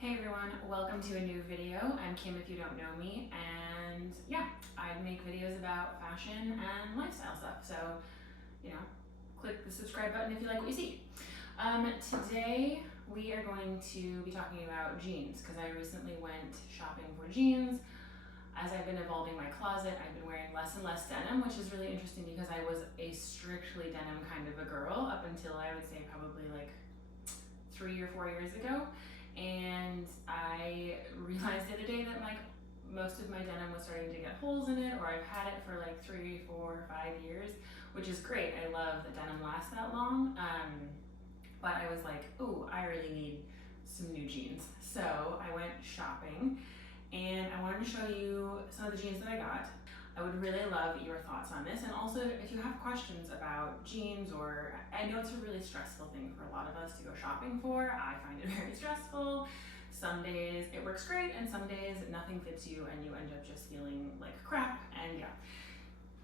Hey everyone, welcome to a new video. I'm Kim if you don't know me, and yeah, I make videos about fashion and lifestyle stuff. So, click the subscribe button if you like what you see. Today we are going to be talking about jeans because I recently went shopping for jeans. As I've been evolving my closet, I've been wearing less and less denim, which is really interesting because I was a strictly denim kind of a girl up until I would say probably like 3 or 4 years ago. And I realized the other day that like most of my denim was starting to get holes in it, or I've had it for like 3, 4, 5 years, which is great. I love that denim lasts that long. But I was like, oh, I really need some new jeans. So I went shopping and I wanted to show you some of the jeans that I got. I would really love your thoughts on this, and also if you have questions about jeans, or I know it's a really stressful thing for a lot of us to go shopping for. I find it very stressful. Some days it works great and some days nothing fits you and you end up just feeling like crap, and yeah,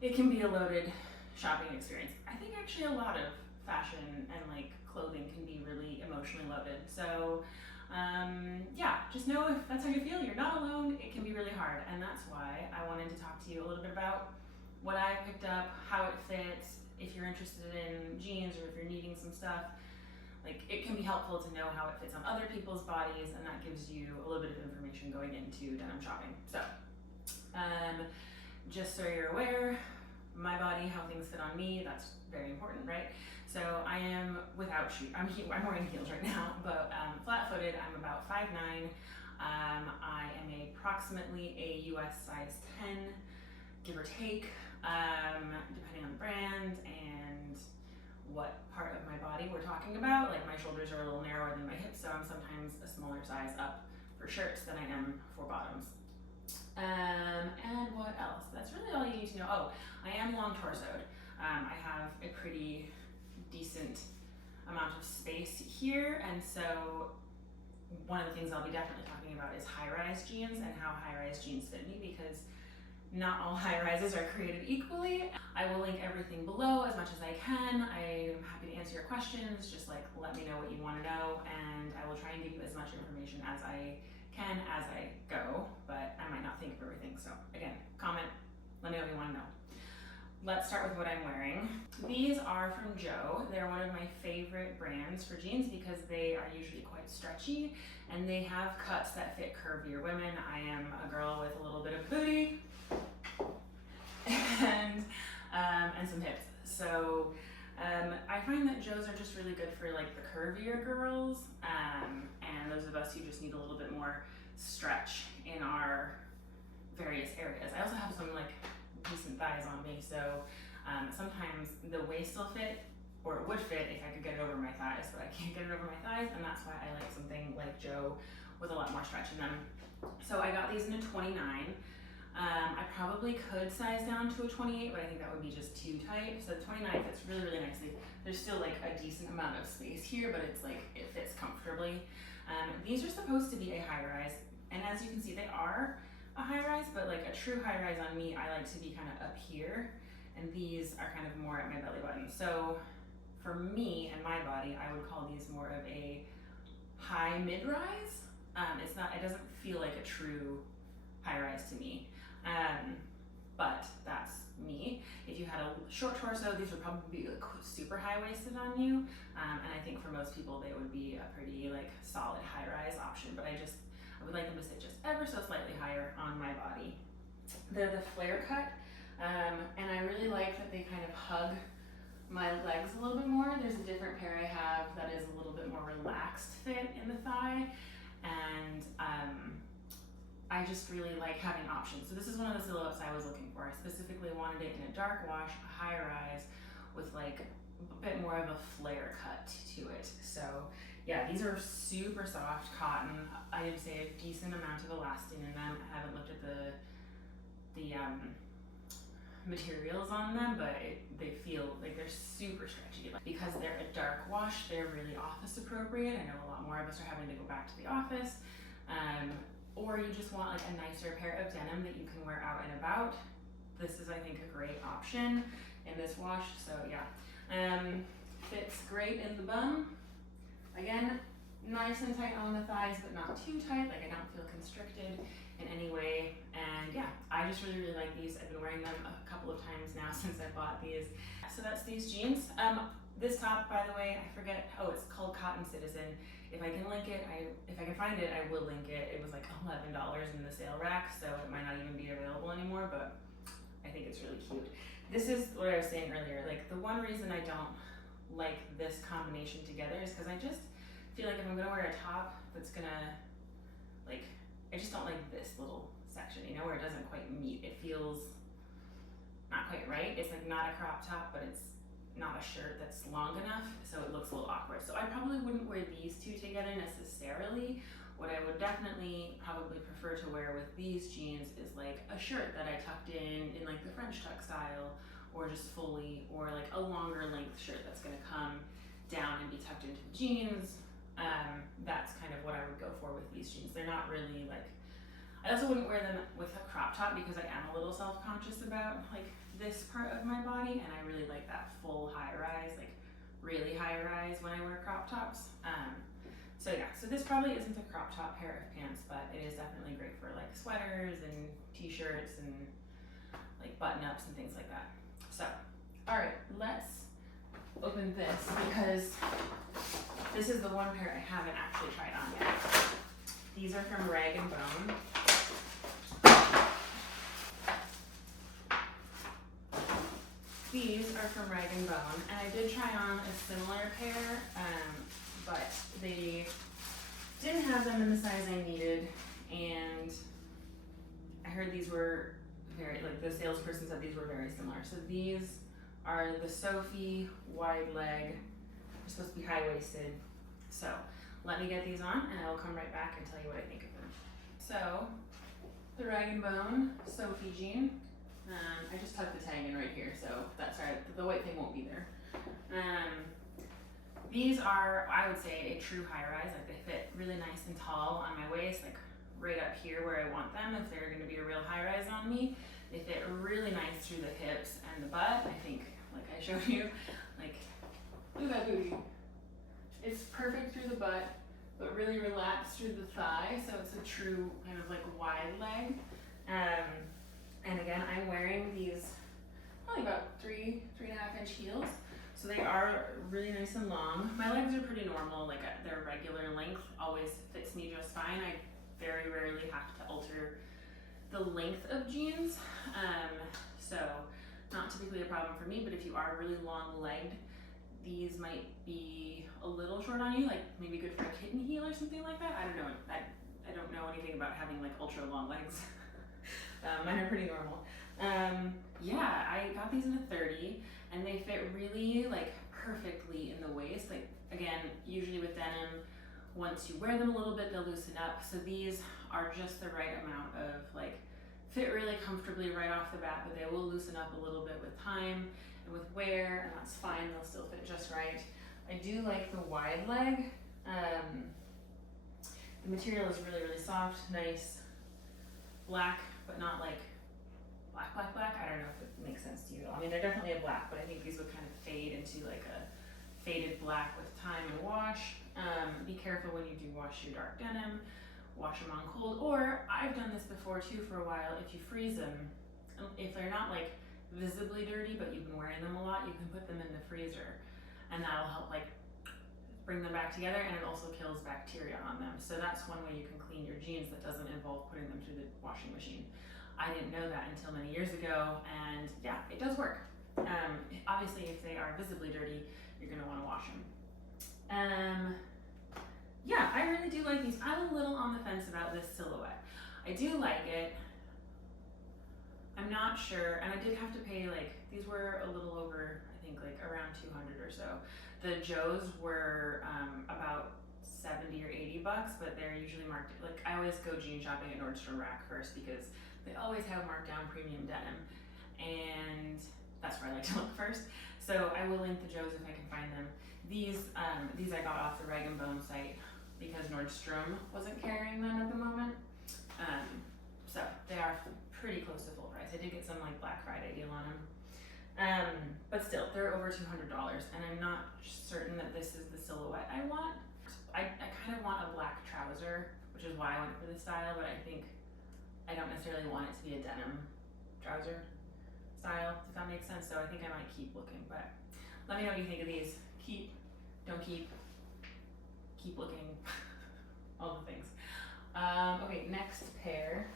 it can be a loaded shopping experience. I think actually a lot of fashion and like clothing can be really emotionally loaded. So yeah, just know if that's how you feel, you're not alone. It can be really hard, and that's why I wanted to talk to you a little bit about what I picked up, how it fits, if you're interested in jeans or if you're needing some stuff. Like, it can be helpful to know how it fits on other people's bodies, and that gives you a little bit of information going into denim shopping. So just so you're aware, my body, how things fit on me, that's very important, right? So I am without shoes. I'm wearing heels right now, but flat-footed. I'm about 5'9". I am approximately a US size 10, give or take, depending on the brand and what part of my body we're talking about. Like, my shoulders are a little narrower than my hips, so I'm sometimes a smaller size up for shirts than I am for bottoms. And what else? That's really all you need to know. Oh, I am long torsoed. I have a pretty decent amount of space here, and so one of the things I'll be definitely talking about is high-rise jeans and how high-rise jeans fit me, because not all high-rises are created equally. I will link everything below as much as I can. I'm happy to answer your questions. Just like let me know what you want to know, and I will try and give you as much information as I can as I go, but I might not think of everything. So again, comment, let me know what you want to know. Let's start with what I'm wearing. These are from Joe. They're one of my favorite brands for jeans because they are usually quite stretchy and they have cuts that fit curvier women. I am a girl with a little bit of booty and some hips. So I find that Joe's are just really good for like the curvier girls, and those of us who just need a little bit more stretch in our various areas. I also have some like decent thighs on me, so sometimes the waist will fit, or it would fit if I could get it over my thighs, but I can't get it over my thighs, and that's why I like something like Joe with a lot more stretch in them. So I got these in a 29. I probably could size down to a 28, but I think that would be just too tight. So the 29 fits really, really nicely. There's still like a decent amount of space here, but it's like, it fits comfortably. These are supposed to be a high rise, and as you can see, they are a high rise, but like a true high rise on me, I like to be kind of up here, and these are kind of more at my belly button. So for me and my body, I would call these more of a high mid rise. It doesn't feel like a true high rise to me. But that's me. If you had a short torso, these would probably be like super high waisted on you. And I think for most people, they would be a pretty like solid high rise option, but I would like them to sit just ever so slightly higher on my body. They're the flare cut, and I really like that they kind of hug my legs a little bit more. There's a different pair I have that is a little bit more relaxed fit in the thigh, and I just really like having options. So this is one of the silhouettes I was looking for. I specifically wanted it in a dark wash, a high rise, with like a bit more of a flare cut to it. So yeah, these are super soft cotton. I would say a decent amount of elastin in them. I haven't looked at the materials on them, but they feel like they're super stretchy. Because they're a dark wash, they're really office appropriate. I know a lot more of us are having to go back to the office. Or you just want like a nicer pair of denim that you can wear out and about. This is, I think, a great option in this wash. So yeah, fits great in the bum. Again, nice and tight on the thighs, but not too tight. Like I don't feel constricted in any way. And yeah, I just really, really like these. I've been wearing them a couple of times now since I bought these. So that's these jeans. This top, by the way, I forget. Oh, it's called Cotton Citizen. If I can link it, if I can find it, I will link it. It was like $11 in the sale rack, so it might not even be available anymore, but I think it's really cute. This is what I was saying earlier. Like the one reason I don't like this combination together is because I just feel like if I'm gonna wear a top that's gonna, like, I just don't like this little section, you know, where it doesn't quite meet. It feels not quite right. It's like not a crop top, but it's not a shirt that's long enough, so it looks a little awkward. So I probably wouldn't wear these two together necessarily. What I would definitely probably prefer to wear with these jeans is like a shirt that I tucked in like the French tuck style, or just fully, or like a longer length shirt that's gonna come down and be tucked into the jeans. That's kind of what I would go for with these jeans. They're not really like, I also wouldn't wear them with a crop top because I am a little self-conscious about like this part of my body, and I really like that full high rise, like really high rise when I wear crop tops. So yeah, so this probably isn't a crop top pair of pants, but it is definitely great for like sweaters and t-shirts and like button-ups and things like that. So, all right, let's open this because this is the one pair I haven't actually tried on yet. These are from Rag & Bone. These are from Rag & Bone, and I did try on a similar pair, but they didn't have them in the size I needed, and I heard these were very, like the salesperson said these were very similar. So these are the Sofie wide leg. They're supposed to be high-waisted. So let me get these on, and I will come right back and tell you what I think of them. So the Rag & Bone Sofie jean. I just tucked the tag in right here, so that's all right. The white thing won't be there. These are, I would say, a true high rise. Like they fit really nice and tall on my waist, like right up here where I want them. If they're going to be a real high rise on me, they fit really nice through the hips and the butt. I think, like I showed you, like look at that booty. It's perfect through the butt, but really relaxed through the thigh. So it's a true kind of like wide leg. And again, I'm wearing these probably about 3.5 inch heels. So they are really nice and long. My legs are pretty normal, like their regular length always fits me just fine. I very rarely have to alter the length of jeans. So not typically a problem for me, but if you are really long legged, these might be a little short on you, like maybe good for a kitten heel or something like that. I don't know. I don't know anything about having like ultra long legs. Mine are pretty normal. Yeah, I got these in a 30 and they fit really like perfectly in the waist. Like again, usually with denim, once you wear them a little bit, they'll loosen up. So these are just the right amount of like, fit really comfortably right off the bat, but they will loosen up a little bit with time and with wear, and that's fine. They'll still fit just right. I do like the wide leg. The material is really, really soft, nice, black, but not like black. I don't know if it makes sense to you at all. I mean, they're definitely a black, but I think these would kind of fade into like a faded black with time and wash. Be careful when you do wash your dark denim. Wash them on cold, or I've done this before too for a while. If you freeze them, if they're not like visibly dirty, but you've been wearing them a lot, you can put them in the freezer, and that'll help like bring them back together, and it also kills bacteria on them. So that's one way you can clean your jeans that doesn't involve putting them through the washing machine. I didn't know that until many years ago, and yeah, it does work. Obviously, if they are visibly dirty, you're gonna wanna wash them. Yeah, I really do like these. I'm a little on the fence about this silhouette. I do like it. I'm not sure, and I did have to pay like, these were a little over, I think like around 200 or so. The Joes were about 70 or 80 bucks, but they're usually marked, like I always go jean shopping at Nordstrom Rack first because they always have marked down premium denim, and that's where I like to look first. So I will link the Joes if I can find them. These I got off the Rag & Bone site because Nordstrom wasn't carrying them at the moment. So they are pretty close to full price. I did get some like Black Friday deal on them. But still, they're over $200, and I'm not certain that this is the silhouette I want. I kind of want a black trouser, which is why I went for this style, but I think I don't necessarily want it to be a denim trouser style, if that makes sense. So I think I might keep looking, but let me know what you think of these. Keep, don't keep looking, all the things. Okay, next pair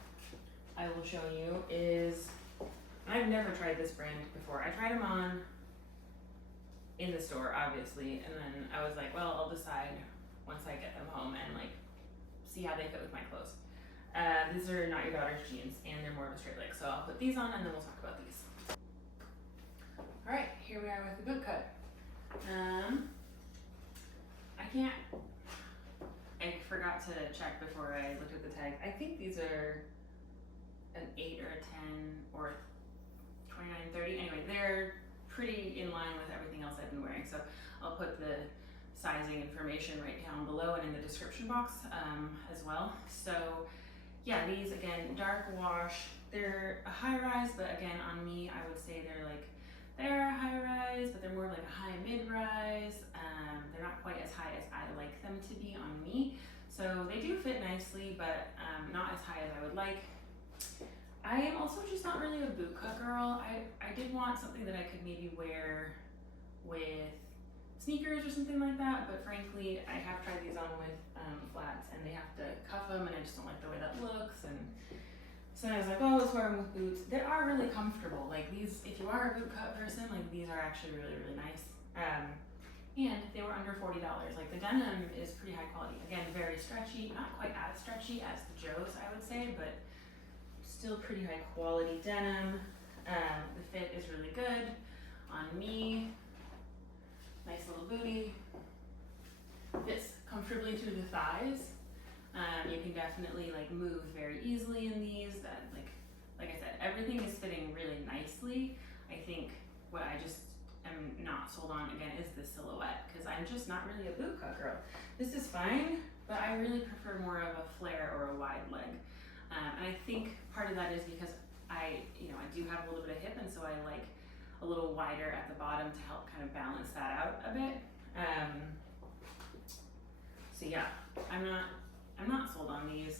I will show you is, I've never tried this brand before. I tried them on in the store, obviously, and then I was like, well, I'll decide once I get them home and like see how they fit with my clothes. These are Not Your Daughter's jeans, and they're more of a straight leg, so I'll put these on and then we'll talk about these. All right, here we are with the boot cut. I forgot to check before I looked at the tag. I think these are an 8 or a 10 or 29, 30. Anyway, they're pretty in line with everything else I've been wearing. So I'll put the sizing information right down below and in the description box as well. So yeah, these again, dark wash. They're a high rise, but again, on me, I would say they're a high rise, but they're more of like a high mid rise. They're not quite as high as I like them to be on me. So they do fit nicely, but not as high as I would like. I am also just not really a boot cut girl. I did want something that I could maybe wear with sneakers or something like that, but frankly, I have tried these on with flats and they have to cuff them and I just don't like the way that looks. And so I was like, oh, let's wear them with boots. They are really comfortable. Like these, if you are a boot cut person, like these are actually really, really nice. And they were under $40. Like the denim is pretty high quality. Again, very stretchy, not quite as stretchy as the Joe's, I would say, but still pretty high quality denim. The fit is really good on me. Nice little booty. Fits comfortably through the thighs. You can definitely like move very easily in these. That like I said, everything is fitting really nicely. I think what I just am not sold on again is the silhouette, because I'm just not really a boot cut girl. This is fine, but I really prefer more of a flare or a wide leg. And I think part of that is because I do have a little bit of hip, and so I like a little wider at the bottom to help kind of balance that out a bit. So yeah, I'm not sold on these.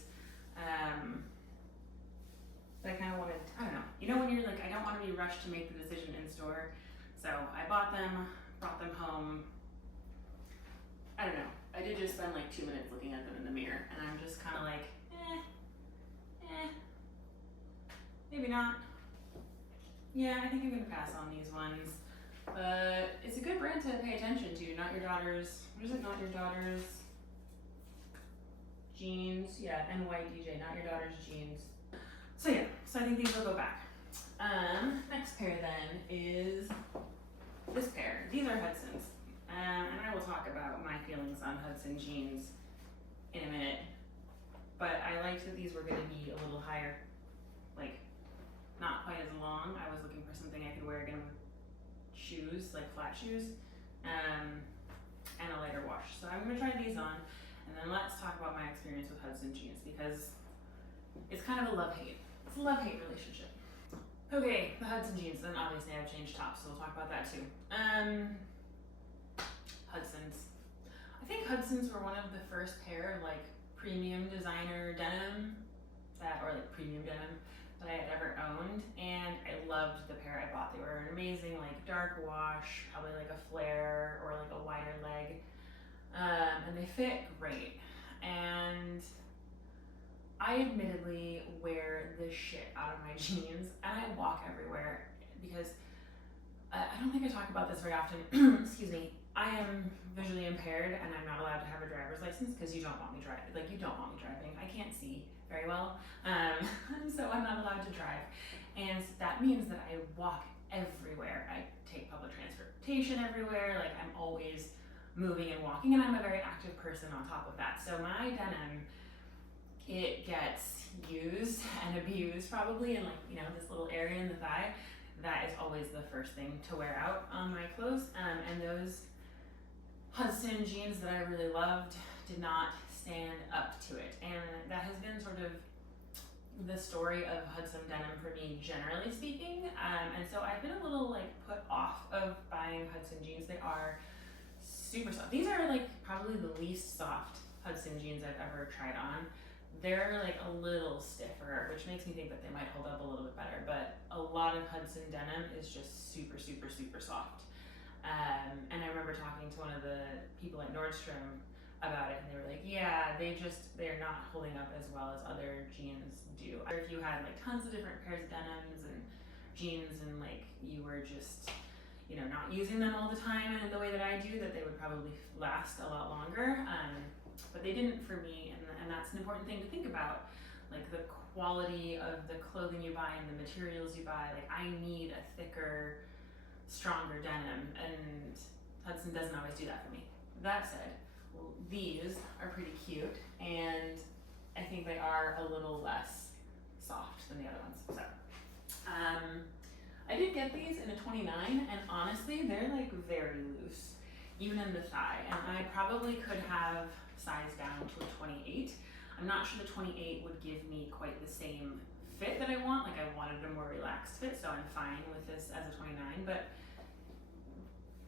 But I kind of wanted, I don't know. You know when you're like, I don't want to be rushed to make the decision in store. So I bought them, brought them home. I don't know. I did just spend like 2 minutes looking at them in the mirror, and I'm just kind of like, maybe not. Yeah, I think I'm gonna pass on these ones. But it's a good brand to pay attention to. Not Your Daughter's, what is it? Not Your Daughter's jeans. Yeah, NYDJ, Not Your Daughter's jeans. So yeah, so I think these will go back. Next pair then is this pair. These are Hudson's. And I will talk about my feelings on Hudson jeans in a minute. But I liked that these were gonna be a little higher, like not quite as long. I was looking for something I could wear again with shoes, like flat shoes, and a lighter wash. So I'm gonna try these on, and then let's talk about my experience with Hudson jeans, because it's kind of a love-hate. It's a love-hate relationship. Okay, the Hudson jeans, then obviously I've changed tops, so we'll talk about that too. Hudson's. I think Hudson's were one of the first pair of like premium designer denim or like premium denim that I had ever owned, and I loved the pair I bought. They were an amazing like dark wash, probably like a flare or like a wider leg, and they fit great. And I admittedly wear the shit out of my jeans, and I walk everywhere because I don't think I talk about this very often. Excuse me. I am visually impaired, and I'm not allowed to have a driver's license because you don't want me driving. Like, you don't want me driving. I can't see very well, so I'm not allowed to drive. And that means that I walk everywhere. I take public transportation everywhere. Like, I'm always moving and walking, and I'm a very active person on top of that. So my denim, it gets used and abused probably in like, this little area in the thigh. That is always the first thing to wear out on my clothes. And those Hudson jeans that I really loved did not stand up to it. And that has been sort of the story of Hudson denim for me, generally speaking. And so I've been a little like put off of buying Hudson jeans. They are super soft. These are like probably the least soft Hudson jeans I've ever tried on. They're like a little stiffer, which makes me think that they might hold up a little bit better, but a lot of Hudson denim is just super, super, super soft. And I remember talking to one of the people at Nordstrom about it, and they were like, yeah, they're not holding up as well as other jeans do. Or if you had like tons of different pairs of denims and jeans and like you were just, you know, not using them all the time and in the way that I do, that they would probably last a lot longer. But they didn't for me, and that's an important thing to think about. Like the quality of the clothing you buy and the materials you buy. Like I need a thicker, stronger denim, and Hudson doesn't always do that for me. That said, well, these are pretty cute, and I think they are a little less soft than the other ones. So, I did get these in a 29, and honestly, they're like very loose, even in the thigh, and I probably could have sized down to a 28. I'm not sure the 28 would give me quite the same fit that I want. Like I wanted a more relaxed fit, so I'm fine with this as a 29, but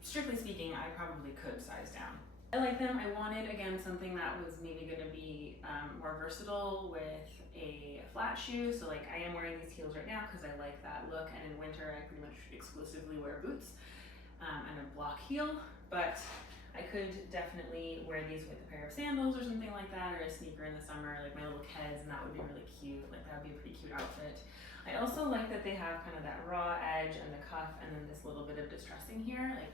strictly speaking, I probably could size down. I like them. I wanted, again, something that was maybe going to be more versatile with a flat shoe. So like I am wearing these heels right now because I like that look, and in winter I pretty much exclusively wear boots and a block heel, but I could definitely wear these with a pair of sandals or something like that, or a sneaker in the summer, like my little Keds, and that would be really cute. Like that would be a pretty cute outfit. I also like that they have kind of that raw edge and the cuff, and then this little bit of distressing here. Like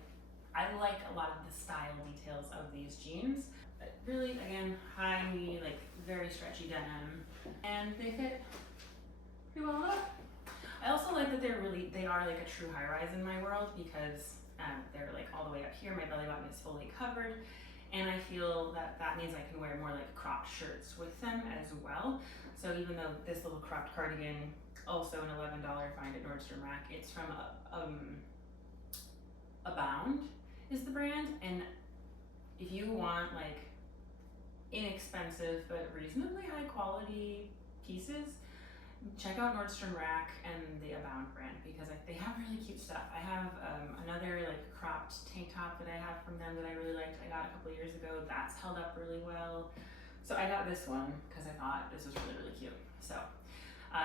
I like a lot of the style details of these jeans. But really, again, high knee, like very stretchy denim, and they fit pretty well up. I also like that they are like a true high rise in my world, because they're like all the way up here. My belly button is fully covered, and I feel that that means I can wear more like cropped shirts with them as well. So even though this little cropped cardigan, also an $11 find at Nordstrom Rack, it's from Abound is the brand, and if you want like inexpensive but reasonably high quality pieces, check out Nordstrom Rack and the Abound brand, because they have really cute stuff. I have another like cropped tank top that I have from them that I really liked. I got a couple years ago. That's held up really well. So I got this one because I thought this was really, really cute. So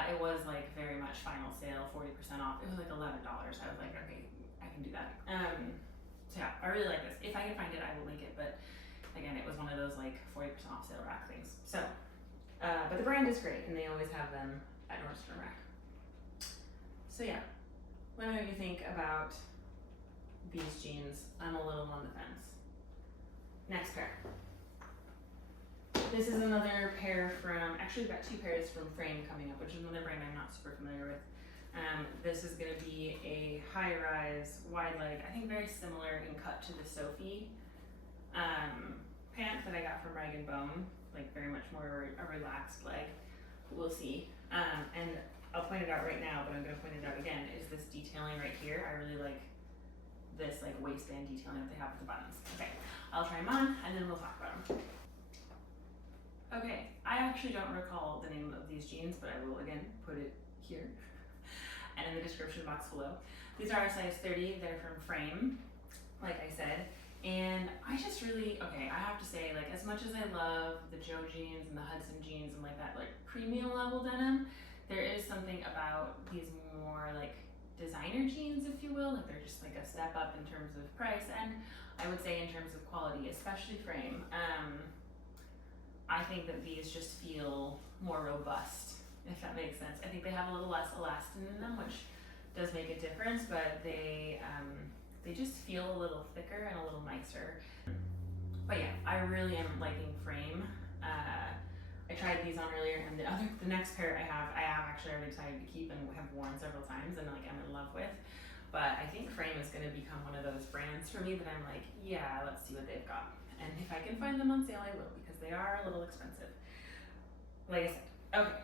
it was like very much final sale, 40% off. It was like $11. I was like, okay, I can do that. So yeah, I really like this. If I can find it, I will link it. But again, it was one of those like 40% off sale rack things. So, but the brand is great, and they always have them at Nordstrom Rack. So yeah, let me know what you think about these jeans. I'm a little on the fence. Next pair. This is another pair from, actually we've got two pairs from Frame coming up, which is another brand I'm not super familiar with. This is going to be a high-rise, wide leg, I think very similar in cut to the Sofie pant that I got from Rag & Bone, like very much more a relaxed leg. We'll see. And I'll point it out right now, but I'm going to point it out again, is this detailing right here. I really like this like waistband detailing that they have with the buttons. Okay, I'll try them on and then we'll talk about them. Okay, I actually don't recall the name of these jeans, but I will again put it here and in the description box below. These are a size 30, they're from Frame, like I said. And I just really, okay, I have to say, like, as much as I love the Joe jeans and the Hudson jeans and like that like premium level denim, there is something about these more like designer jeans, if you will. Like they're just like a step up in terms of price, and I would say in terms of quality, especially Frame. I think that these just feel more robust, if that makes sense. I think they have a little less elastin in them, which does make a difference, but they just feel a little thicker and a little nicer. But yeah, I really am liking Frame. I tried these on earlier, and the next pair I have actually already decided to keep and have worn several times and like I'm in love with. But I think Frame is going to become one of those brands for me that I'm like, yeah, let's see what they've got. And if I can find them on sale, I will, because they are a little expensive. Like I said, okay.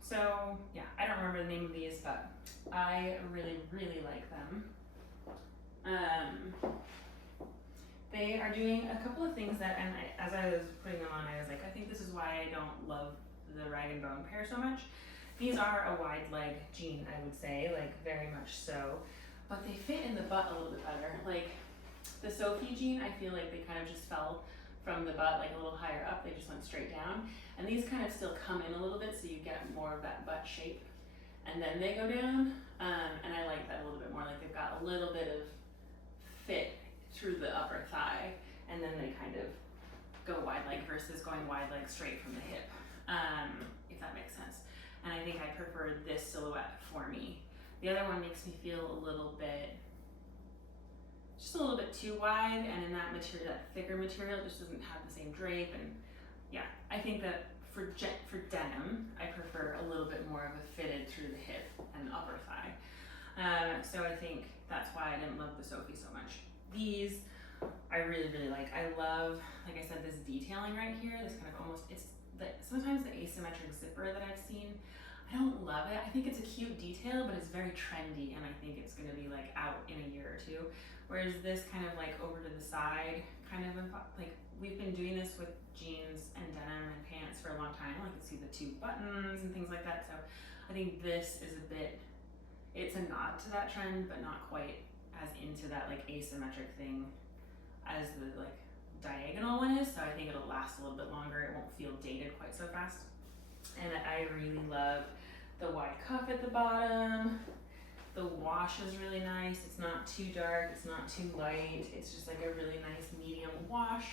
So yeah, I don't remember the name of these, but I really, really like them. They are doing a couple of things that, and as I was putting them on, I was like, I think this is why I don't love the Rag & Bone pair so much. These are a wide leg jean, I would say, like very much so, but they fit in the butt a little bit better. Like The Sofie jean, I feel like they kind of just fell from the butt like a little higher up. They just went straight down. And these kind of still come in a little bit, so you get more of that butt shape. And then they go down. And I like that a little bit more. Like they've got a little bit of fit through the upper thigh, and then they kind of go wide leg versus going wide leg straight from the hip, if that makes sense. And I think I prefer this silhouette for me. The other one makes me feel a little bit, just a little bit too wide, and in that material, that thicker material, it just doesn't have the same drape. And yeah, I think that for denim, I prefer a little bit more of a fitted through the hip and upper thigh. So I think that's why I didn't love the Sofie so much. These I really, really like. I love, like I said, this detailing right here, this kind of almost, it's sometimes the asymmetric zipper that I've seen, I don't love it. I think it's a cute detail, but it's very trendy, and I think it's gonna be like out in a year or two. Whereas this kind of like over to the side, kind of like, we've been doing this with jeans and denim and pants for a long time. I can see the two buttons and things like that. So I think this is a bit, it's a nod to that trend, but not quite as into that like asymmetric thing as the like diagonal one is. So I think it'll last a little bit longer. It won't feel dated quite so fast. And I really love the wide cuff at the bottom. The wash is really nice. It's not too dark, it's not too light. It's just like a really nice medium wash.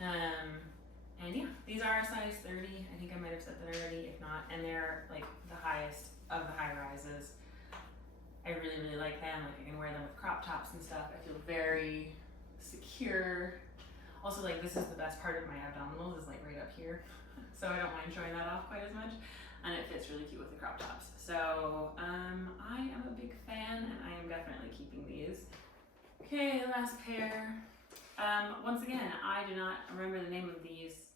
And yeah, these are a size 30. I think I might have said that already, if not. And they're like the highest of the high rises. I really, really like them. Like I can wear them with crop tops and stuff. I feel very secure. Also, like this is the best part of my abdominals is like right up here. So I don't mind showing that off quite as much. And it fits really cute with the crop tops. So I am a big fan, and I am definitely keeping these. Okay, last pair. Once again, I do not remember the name of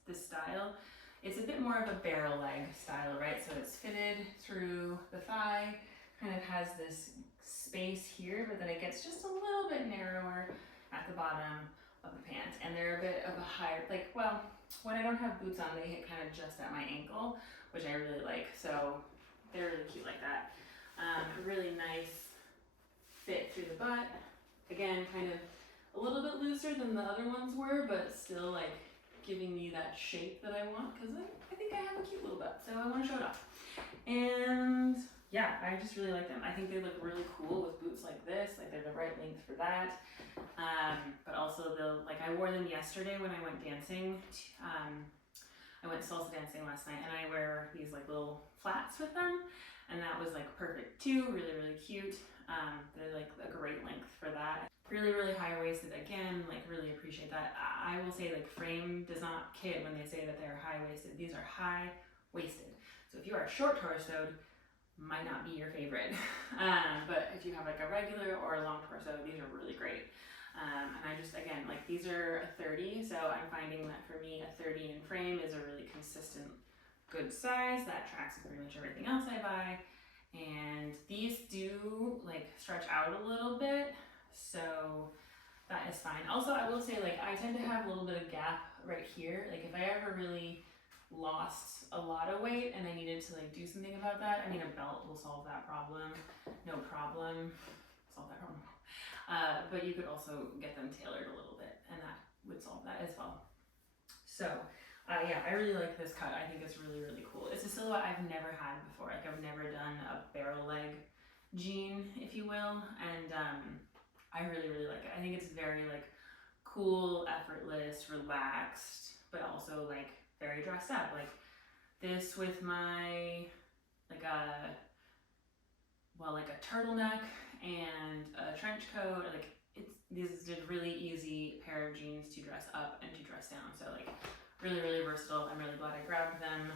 this style. It's a bit more of a barrel leg style, right? So it's fitted through the thigh, kind of has this space here, but then it gets just a little bit narrower at the bottom of the pant. And they're a bit of a higher, like, well, when I don't have boots on, they hit kind of just at my ankle, which I really like. So they're really cute like that. Really nice fit through the butt. Again, kind of a little bit looser than the other ones were, but still like giving me that shape that I want, because I think I have a cute little butt, so I want to show it off. And yeah, I just really like them. I think they look really cool with boots like this, like they're the right length for that. But also I wore them yesterday when I went dancing. I went salsa dancing last night, and I wear these like little flats with them, and that was like perfect too. Really, really cute. They're like a great length for that. Really, really high-waisted. Again, like really appreciate that. I will say like frame does not kid when they say that they're high-waisted. These are high-waisted. So if you are short torsoed, might not be your favorite. But if you have like a regular or a long torso, these are really great. And I just, again, like these are a 30, so I'm finding that for me a 30 in frame is a really consistent good size that tracks with pretty much everything else I buy. And these do like stretch out a little bit, so that is fine. Also, I will say like I tend to have a little bit of gap right here. Like if I ever really lost a lot of weight and I needed to like do something about that, I mean a belt will solve that problem, no problem, solve that problem. But you could also get them tailored a little bit, and that would solve that as well. So yeah, I really like this cut. I think it's really, really cool. It's a silhouette I've never had before. Like I've never done a barrel leg jean, if you will, and I really, really like it. I think it's very like cool, effortless, relaxed, but also like very dressed up. Like this with my like a turtleneck and a trench coat. Like this is a really easy pair of jeans to dress up and to dress down. So like really, really versatile. I'm really glad I grabbed them.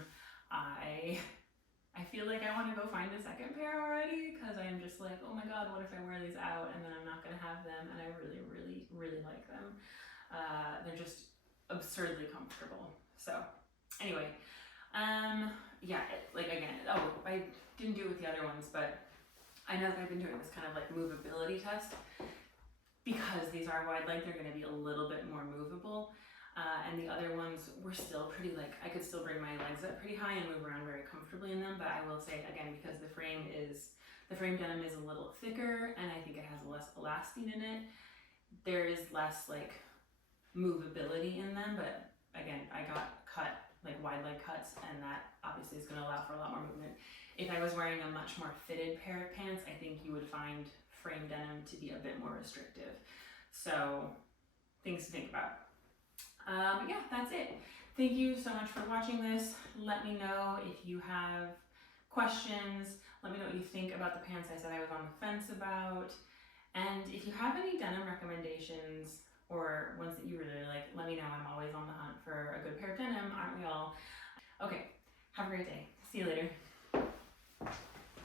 I feel like I want to go find a second pair already, because I'm just like, oh my god, what if I wear these out and then I'm not gonna have them? And I really, really, really like them. They're just absurdly comfortable. So anyway, yeah, like again, I didn't do it with the other ones, but I know that I've been doing this kind of like movability test. Because these are wide leg, they're gonna be a little bit more movable. And the other ones were still pretty, like, I could still bring my legs up pretty high and move around very comfortably in them. But I will say, again, because the frame denim is a little thicker, and I think it has less elastin in it, there is less like movability in them, but again, I got cut, like wide leg cuts, and that obviously is going to allow for a lot more movement. If I was wearing a much more fitted pair of pants, I think you would find frame denim to be a bit more restrictive. So things to think about. Yeah, that's it. Thank you so much for watching this. Let me know if you have questions. Let me know what you think about the pants I said I was on the fence about. And if you have any denim recommendations or ones that you really like, let me know. I'm always on the hunt for a good pair of denim, aren't we all? Okay, have a great day. See you later.